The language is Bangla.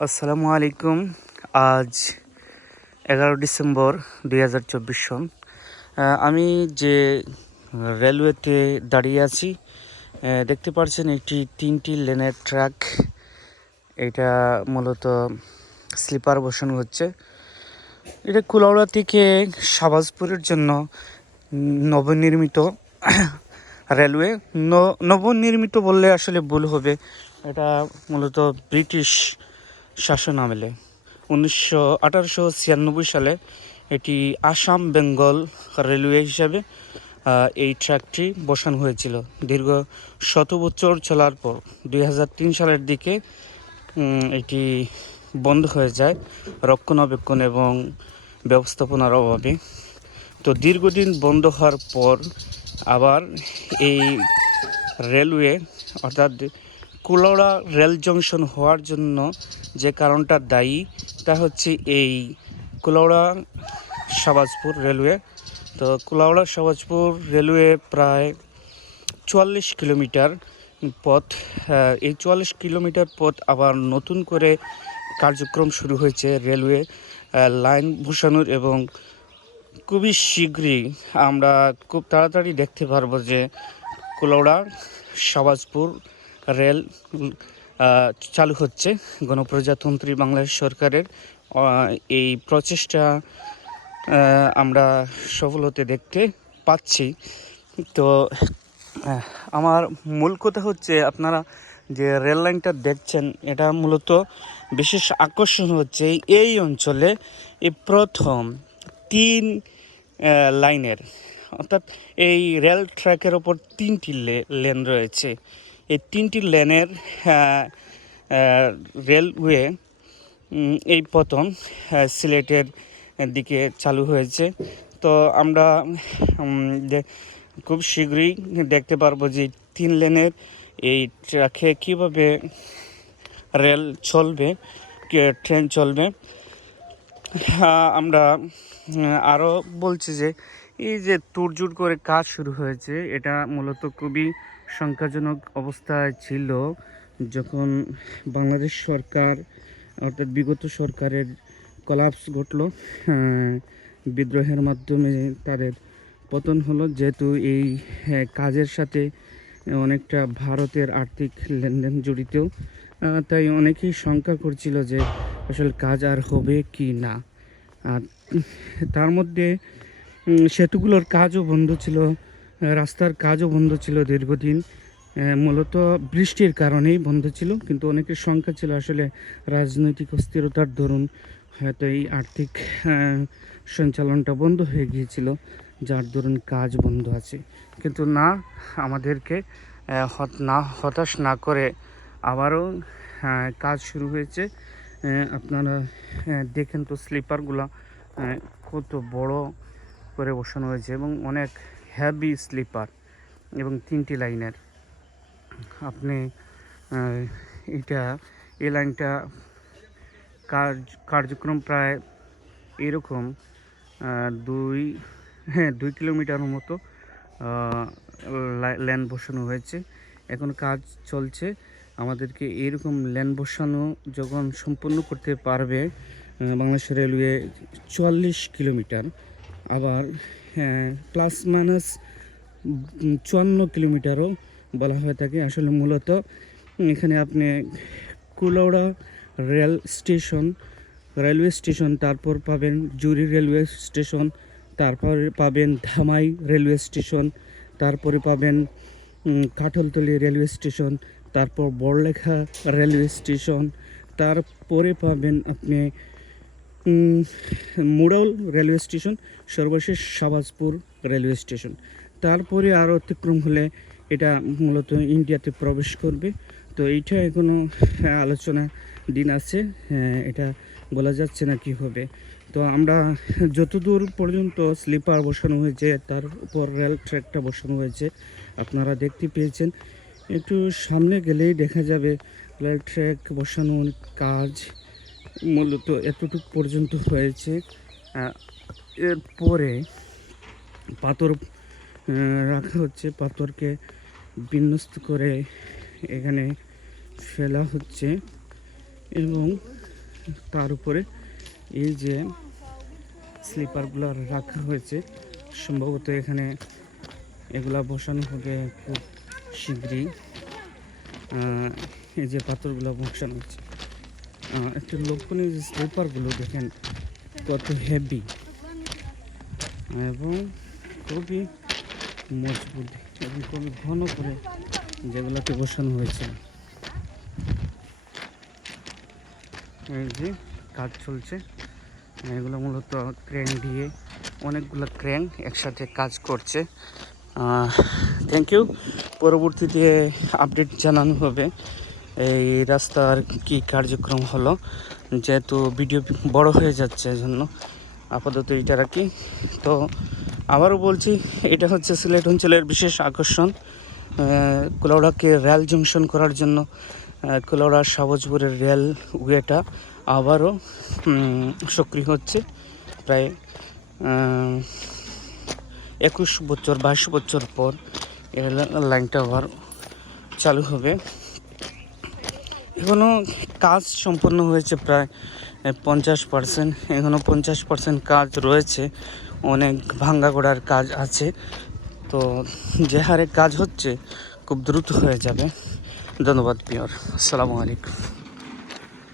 আসসালামু আলাইকুম। আজ 11 ডিসেম্বর 2024 সন। আমি যে রেলওয়েতে দাঁড়িয়ে আছি, দেখতে পাচ্ছেন একটি 3টি লেনের ট্র্যাক। এটা মূলত স্লিপার বসানো হচ্ছে। এটা কুলাউড়া থেকে শাহবাজপুরের জন্য নবনির্মিত রেলওয়ে। নবনির্মিত বললে আসলে ভুল হবে। এটা মূলত ব্রিটিশ শাসন আমলে 1896 সালে এটি আসাম বেঙ্গল রেলওয়ে হিসাবে এই ট্র্যাকটি বসানো হয়েছিল। দীর্ঘ 100 বছর চলার পর 2003 সালের দিকে এটি বন্ধ হয়ে যায় রক্ষণাবেক্ষণ এবং ব্যবস্থাপনার অভাবে। তো দীর্ঘদিন বন্ধ হওয়ার পর আবার এই রেলওয়ে অর্থাৎ কুলাউড়া রেল জংশন হওয়ার জন্য যে কারণটা দায়ী তা হচ্ছে এই কুলাউড়া শাহবাজপুর রেলওয়ে। তো কুলাউড়া শাহবাজপুর রেলওয়ে প্রায় 44 কিলোমিটার পথ। এই 44 কিলোমিটার পথ আবার নতুন করে কার্যক্রম শুরু হয়েছে রেলওয়ে লাইন বসানোর, এবং খুবই শীঘ্রই আমরা খুব তাড়াতাড়ি দেখতে পারবো যে কুলাউড়া শাহবাজপুর রেল চালু হচ্ছে। গণপ্রজাতন্ত্রী বাংলাদেশ সরকারের এই প্রচেষ্টা আমরা সফল হতে দেখতে পাচ্ছি। তো আমার মূল কথা হচ্ছে, আপনারা যে রেল লাইনটা দেখছেন এটা মূলত বিশেষ আকর্ষণ হচ্ছে এই অঞ্চলে এই প্রথম 3 লাইনের, অর্থাৎ এই রেল ট্র্যাকের ওপর 3টি লেন রয়েছে। এই 3টি লেনের রেলওয়ে এই প্রথম সিলেটের দিকে চালু হয়েছে। তো আমরা খুব শীঘ্রই দেখতে পারবো যে 3 লেনের এই ট্র্যাকে কীভাবে রেল চলবে, ট্রেন চলবে। আমরা আরও বলছি যে এই যে তুড়জুড় করে কাজ শুরু হয়েছে, এটা মূলত খুবই শঙ্কাজনক অবস্থায় ছিল যখন বাংলাদেশ সরকার অর্থাৎ বিগত সরকারের কলাপস ঘটল, বিদ্রোহের মাধ্যমে তাদের পতন হলো। যেহেতু এই কাজের সাথে অনেকটা ভারতের আর্থিক লেনদেন জড়িত, তাই অনেকেই শঙ্কা করছিল যে আসলে কাজ আর হবে কি না। তার মধ্যে সেতুগুলোর কাজও বন্ধ ছিল, রাস্তার কাজও বন্ধ ছিল দীর্ঘদিন, মূলত বৃষ্টির কারণেই বন্ধ ছিল। কিন্তু অনেকের শঙ্কা ছিল আসলে রাজনৈতিক অস্থিরতার দরুন হয়তো এই আর্থিক সঞ্চালনটা বন্ধ হয়ে গিয়েছিল, যার দরুন কাজ বন্ধ আছে। কিন্তু না, আমাদেরকে হতাশ না করে আবারও কাজ শুরু হয়েছে। আপনারা দেখেন তো স্লিপারগুলো কত বড় করে বসানো হয়েছে এবং অনেক হেভি স্লিপার, এবং 3টি লাইনের। আপনি এই লাইনটা কার্যক্রম প্রায় এরকম 2 কিলোমিটার মতো লেন বসানো হয়েছে। এখন কাজ চলছে। আমাদেরকে এরকম লেন বসানো যখন সম্পূর্ণ করতে পারবে বাংলাদেশ রেলওয়ে 44 কিলোমিটার, আবার প্লাস মাইনাস 54 কিলোমিটারও বলা হয়ে থাকে। আসলে মূলত এখানে আপনি কুলাউড়া রেলওয়ে স্টেশন, তারপর পাবেন জুরি রেলওয়ে স্টেশন, তারপর পাবেন ধামাই রেলওয়ে স্টেশন, তারপরে পাবেন কাঠলতলি রেলওয়ে স্টেশন, তারপর বড়লেখা রেলওয়ে স্টেশন, তারপরে পাবেন আপনি মুড়াউল রেলওয়ে স্টেশন, সর্বশেষ শাহবাজপুর রেলওয়ে স্টেশন। তারপরে আরও অতিক্রম হলে এটা মূলত ইন্ডিয়াতে প্রবেশ করবে। তো এইটা এখনও আলোচনা দিন আছে, এটা বলা যাচ্ছে না কি হবে। তো আমরা যতদূর পর্যন্ত স্লিপার বসানো হয়েছে তার উপর রেল ট্র্যাকটা বসানো হয়েছে আপনারা দেখতে পেয়েছেন। একটু সামনে গেলেই দেখা যাবে রেল ট্র্যাক বসানোর কাজ মূলত এতটুকু পর্যন্ত হয়েছে। এরপরে পাথর রাখা হচ্ছে, পাথরকে বিন্যস্ত করে এখানে ফেলা হচ্ছে এবং তার উপরে এই যে স্লিপারগুলো রাখা হয়েছে, সম্ভবত এখানে এগুলা বসানো হবে খুব শীঘ্রই। এই যে পাথরগুলো বসানো হচ্ছে, একটু লক্ষণীয় যে স্লিপারগুলো দেখেন কত হেভি এবং খুবই মজবুত এবং খুবই ঘন করে যেগুলোকে বসানো হয়েছে। এই যে কাজ চলছে, এগুলো মূলত ক্রেন দিয়ে, অনেকগুলো ক্রেন একসাথে কাজ করছে। Thank you. পরবর্তীতে আপডেট জানানো হবে এই রাস্তার কি কার্যক্রম হলো, যেহেতু ভিডিও বড় হয়ে যাচ্ছে এজন্য আপাতত এটা রাখি। তো আবারও বলছি, এটা হচ্ছে সিলেট অঞ্চলের বিশেষ আকর্ষণ। কুলাউড়াকে রেল জংশন করার জন্য কুলাউড়া সাবজপুরের রেল ওয়েটা আবারও সক্রিয় হচ্ছে। প্রায় 22 বছর পর এই লাইনটা আবার চালু হবে। এখনও কাজ সম্পন্ন হয়েছে প্রায় 50%, এখনও 50% কাজ রয়েছে, অনেক ভাঙ্গা গোড়ার কাজ আছে। তো যে হারে কাজ হচ্ছে খুব দ্রুত হয়ে যাবে। ধন্যবাদ পিওর, আসসালামু আলাইকুম।